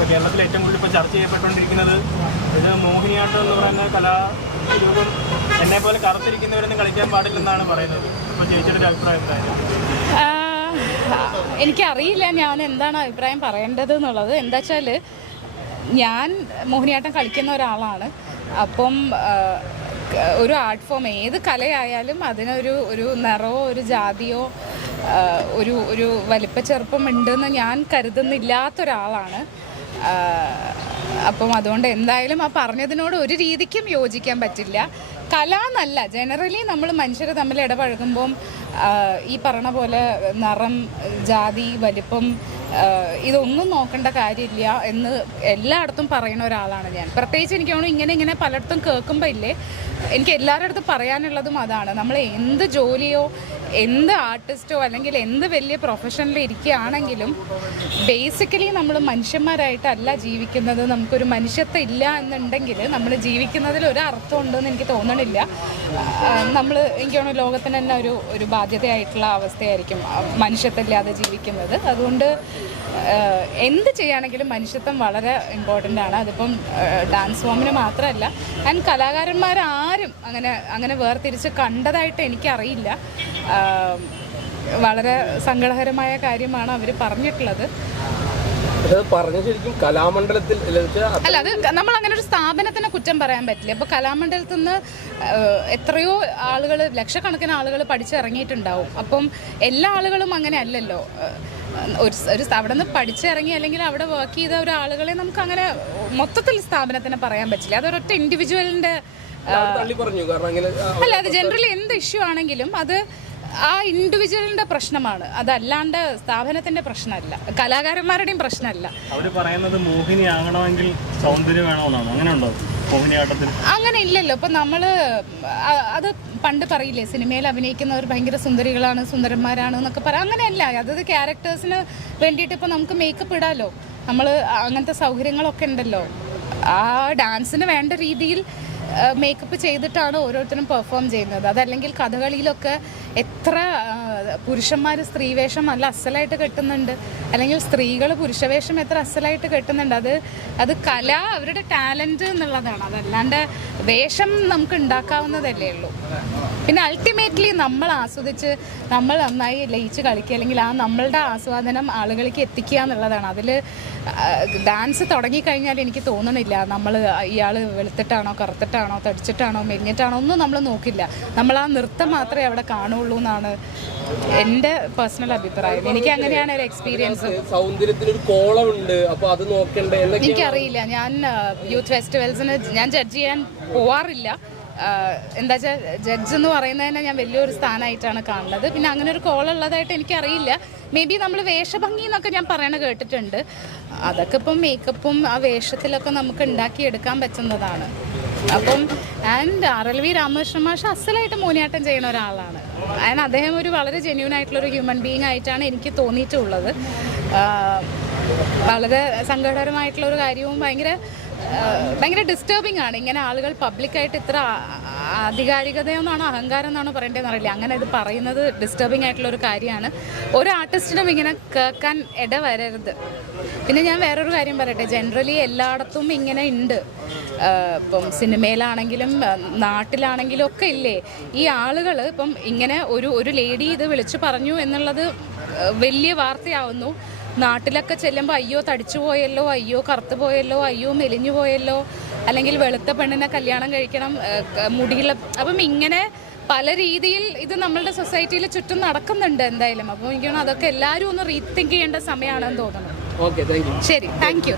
ഇപ്പോൾ കേരളത്തിൽ ഏറ്റവും കൂടുതൽ ഇപ്പോൾ ചർച്ച ചെയ്യപ്പെട്ടുകൊണ്ടിരിക്കുന്നത് ഇത് മോഹിനിയാട്ടം എന്ന് പറയുന്ന കലാരൂപം എന്നെപ്പോലെ കറുത്തിരിക്കുന്നവരൊന്നും കളിക്കാൻ പാടില്ലെന്നാണ് പറയുന്നത്. അപ്പോൾ ചേച്ചിയുടെ ഒരു അഭിപ്രായം എന്തായാലും? എനിക്കറിയില്ല ഞാൻ എന്താണ് അഭിപ്രായം പറയേണ്ടത് എന്നുള്ളത്. എന്താ വെച്ചാൽ ഞാൻ മോഹിനിയാട്ടം കളിക്കുന്ന ഒരാളാണ്. അപ്പം ഒരു ആർട്ട് ഫോം ഏത് കലയായാലും അതിനൊരു നിറമോ ഒരു ജാതിയോ ഒരു വലിപ്പച്ചെറുപ്പം ഉണ്ടെന്ന് ഞാൻ കരുതുന്നില്ലാത്തൊരാളാണ്. അപ്പം അതുകൊണ്ട് എന്തായാലും ആ പറഞ്ഞതിനോട് ഒരു രീതിക്കും യോജിക്കാൻ പറ്റില്ല. കല എന്നല്ല, ജനറലി നമ്മൾ മനുഷ്യർ തമ്മിൽ ഇടപഴകുമ്പം ഈ പറഞ്ഞ പോലെ നിറം, ജാതി, വലിപ്പം ഇതൊന്നും നോക്കേണ്ട കാര്യമില്ല എന്ന് എല്ലായിടത്തും പറയുന്ന ഒരാളാണ് ഞാൻ. പ്രത്യേകിച്ച് എനിക്ക് തോന്നുന്നു ഇങ്ങനെ പലയിടത്തും കേൾക്കുമ്പോൾ ഇല്ലേ, എനിക്ക് എല്ലാവരുടെ അടുത്തും പറയാനുള്ളതും അതാണ്. നമ്മൾ എന്ത് ജോലിയോ എന്ത് ആർട്ടിസ്റ്റോ അല്ലെങ്കിൽ എന്ത് വലിയ പ്രൊഫഷനിൽ ഇരിക്കുകയാണെങ്കിലും ബേസിക്കലി നമ്മൾ മനുഷ്യന്മാരായിട്ടല്ല ജീവിക്കുന്നത്. നമുക്കൊരു മനുഷ്യത്വം ഇല്ല എന്നുണ്ടെങ്കിൽ നമ്മൾ ജീവിക്കുന്നതിൽ ഒരു അർത്ഥം ഉണ്ടെന്ന് എനിക്ക് തോന്നണില്ല. എനിക്ക് തോന്നുന്നു ലോകത്തിന് തന്നെ ഒരു ബാധ്യതയായിട്ടുള്ള അവസ്ഥയായിരിക്കും മനുഷ്യത്വം ഇല്ലാതെ ജീവിക്കുന്നത്. അതുകൊണ്ട് എന്ത് ചെയ്യുകയാണെങ്കിലും മനുഷ്യത്വം വളരെ ഇമ്പോർട്ടൻ്റ് ആണ്. അതിപ്പം ഡാൻസ് ഫോമിന് മാത്രമല്ല, ആൻഡ് കലാകാരന്മാരാരും അങ്ങനെ വേർതിരിച്ച് കണ്ടതായിട്ട് എനിക്കറിയില്ല. വളരെ സങ്കടകരമായ കാര്യമാണ് അവർ പറഞ്ഞിട്ടുള്ളത്. കലാമണ്ഡലത്തിൽ അല്ല, അത് നമ്മൾ അങ്ങനെ ഒരു സ്ഥാപനത്തിനെ കുറ്റം പറയാൻ പറ്റില്ല. ഇപ്പോൾ കലാമണ്ഡലത്തിൽ നിന്ന് എത്രയോ ആളുകൾ, ലക്ഷക്കണക്കിന് ആളുകൾ പഠിച്ചിറങ്ങിയിട്ടുണ്ടാവും. അപ്പം എല്ലാ ആളുകളും അങ്ങനെ അല്ലല്ലോ. ഒരു അവിടെ നിന്ന് പഠിച്ചിറങ്ങി അല്ലെങ്കിൽ അവിടെ വർക്ക് ചെയ്ത ഒരാളുകളെ നമുക്ക് അങ്ങനെ മൊത്തത്തിൽ സ്ഥാപനത്തിനെ പറയാൻ പറ്റില്ല. അതൊരൊറ്റ ഇൻഡിവിജ്വലിൻ്റെ അല്ല, അത് ജനറലി എന്ത് ഇഷ്യൂ ആണെങ്കിലും അത് ആ ഇൻഡിവിജ്വലിന്റെ പ്രശ്നമാണ്, അതല്ലാണ്ട് സ്ഥാപനത്തിന്റെ പ്രശ്നമല്ല, കലാകാരന്മാരുടെയും പ്രശ്നമല്ല. അവര് പറയുന്നത് മോഹിനി ആകണമെങ്കിൽ സൗന്ദര്യം വേണമെന്നാണ്. അങ്ങനെ ഉണ്ടോ മോഹിനിയാട്ടത്തിൽ? അങ്ങനെ ഇല്ലല്ലോ. ഇപ്പം അത് പണ്ട് പറയില്ലേ, സിനിമയിൽ അഭിനയിക്കുന്നവർ ഭയങ്കര സുന്ദരികളാണ്, സുന്ദരന്മാരാണ് എന്നൊക്കെ പറയാം. അങ്ങനെയല്ല, അതത് ക്യാരക്ടേഴ്സിന് വേണ്ടിയിട്ട് ഇപ്പം നമുക്ക് മേക്കപ്പ് ഇടാമല്ലോ, നമ്മൾ അങ്ങനത്തെ സൗകര്യങ്ങളൊക്കെ ഉണ്ടല്ലോ. ആ ഡാൻസിന് വേണ്ട രീതിയിൽ മേക്കപ്പ് ചെയ്തിട്ടാണ് ഓരോരുത്തരും പെർഫോം ചെയ്യുന്നത്. അതല്ലെങ്കിൽ കഥകളിയിലൊക്കെ എത്ര പുരുഷന്മാർ സ്ത്രീവേഷം നല്ല അസലായിട്ട് കെട്ടുന്നുണ്ട്, അല്ലെങ്കിൽ സ്ത്രീകൾ പുരുഷവേഷം എത്ര അസലായിട്ട് കെട്ടുന്നുണ്ട്. അത് കല, അവരുടെ ടാലൻറ്റ് എന്നുള്ളതാണ്. അതല്ലാണ്ട് വേഷം നമുക്ക് ഉണ്ടാക്കാവുന്നതല്ലേ ഉള്ളൂ. പിന്നെ അൾട്ടിമേറ്റ്ലി നമ്മൾ ആസ്വദിച്ച് നമ്മൾ നന്നായി ലയിച്ച് കളിക്കുക, അല്ലെങ്കിൽ ആ നമ്മളുടെ ആസ്വാദനം ആളുകളിലേക്ക് എത്തിക്കുക എന്നുള്ളതാണ്. അതിൽ ഡാൻസ് തുടങ്ങിക്കഴിഞ്ഞാൽ എനിക്ക് തോന്നണില്ല ഇയാൾ വെളുത്തിട്ടാണോ കറുത്തിട്ടാണോ തടിച്ചിട്ടാണോ മെലിഞ്ഞിട്ടാണോ ഒന്നും നമ്മൾ നോക്കില്ല. നമ്മൾ ആ നൃത്തം മാത്രമേ അവിടെ കാണുള്ളൂ എന്നാണ് എൻ്റെ പേഴ്സണൽ അഭിപ്രായം. എനിക്ക് അങ്ങനെയാണ് ഒരു എക്സ്പീരിയൻസ്. എനിക്കറിയില്ല, ഞാൻ യൂത്ത് ഫെസ്റ്റിവൽസിന് ഞാൻ ജഡ്ജ് ചെയ്യാൻ പോവാറില്ല. എന്താ വെച്ചാൽ ജഡ്ജ് എന്ന് പറയുന്നതിനെ ഞാൻ വലിയൊരു സ്ഥാനമായിട്ടാണ് കാണുന്നത്. പിന്നെ അങ്ങനെ ഒരു കോളുള്ളതായിട്ട് എനിക്കറിയില്ല. മേ ബി നമ്മൾ വേഷഭംഗി എന്നൊക്കെ ഞാൻ പറയണ കേട്ടിട്ടുണ്ട്. അതൊക്കെ ഇപ്പം മേക്കപ്പും ആ വേഷത്തിലൊക്കെ നമുക്ക് ഉണ്ടാക്കിയെടുക്കാൻ പറ്റുന്നതാണ്. അപ്പം RLV രാമകൃഷ്ണൻ മാഷ് അസലായിട്ട് മോഹിനിയാട്ടം ചെയ്യുന്ന ഒരാളാണ്. അദ്ദേഹം ഒരു വളരെ ജെന്യൂൻ ആയിട്ടുള്ളൊരു ഹ്യൂമൻ ബീയിങ് ആയിട്ടാണ് എനിക്ക് തോന്നിയിട്ടുള്ളത്. വളരെ സങ്കടകരമായിട്ടുള്ളൊരു കാര്യവും ഭയങ്കര ഡിസ്റ്റർബിംഗ് ആണ്. ഇങ്ങനെ ആളുകൾ പബ്ലിക്കായിട്ട് ഇത്ര ആധികാരികതയെന്നാണോ അഹങ്കാരം എന്നാണോ പറയേണ്ടതെന്ന് അറിയില്ല, അങ്ങനെ ഇത് പറയുന്നത് ഡിസ്റ്റർബിംഗ് ആയിട്ടുള്ളൊരു കാര്യമാണ്. ഒരു ആർട്ടിസ്റ്റിനും ഇങ്ങനെ കേൾക്കാൻ ഇടവരരുത്. പിന്നെ ഞാൻ വേറൊരു കാര്യം പറയട്ടെ, ജനറലി എല്ലായിടത്തും ഇങ്ങനെ ഉണ്ട്. ഇപ്പം സിനിമയിലാണെങ്കിലും നാട്ടിലാണെങ്കിലും ഒക്കെ ഇല്ലേ ഈ ആളുകൾ. ഇപ്പം ഇങ്ങനെ ഒരു ലേഡി ഇത് വിളിച്ചു പറഞ്ഞു എന്നുള്ളത് വലിയ വാർത്തയാവുന്നു. നാട്ടിലൊക്കെ ചെല്ലുമ്പോൾ അയ്യോ തടിച്ചു പോയല്ലോ, അയ്യോ കറുത്തു പോയല്ലോ, അയ്യോ മെലിഞ്ഞു പോയല്ലോ, അല്ലെങ്കിൽ വെളുത്ത പെണ്ണിനെ കല്യാണം കഴിക്കണം, മുടിയുള്ള. അപ്പം ഇങ്ങനെ പല രീതിയിൽ ഇത് നമ്മളുടെ സൊസൈറ്റിയിൽ ചുറ്റും നടക്കുന്നുണ്ട് എന്തായാലും. അപ്പോൾ എനിക്ക് അതൊക്കെ എല്ലാവരും ഒന്ന് റീതിങ്ക് ചെയ്യേണ്ട സമയമാണെന്ന് തോന്നുന്നു. ശരി, താങ്ക് യു.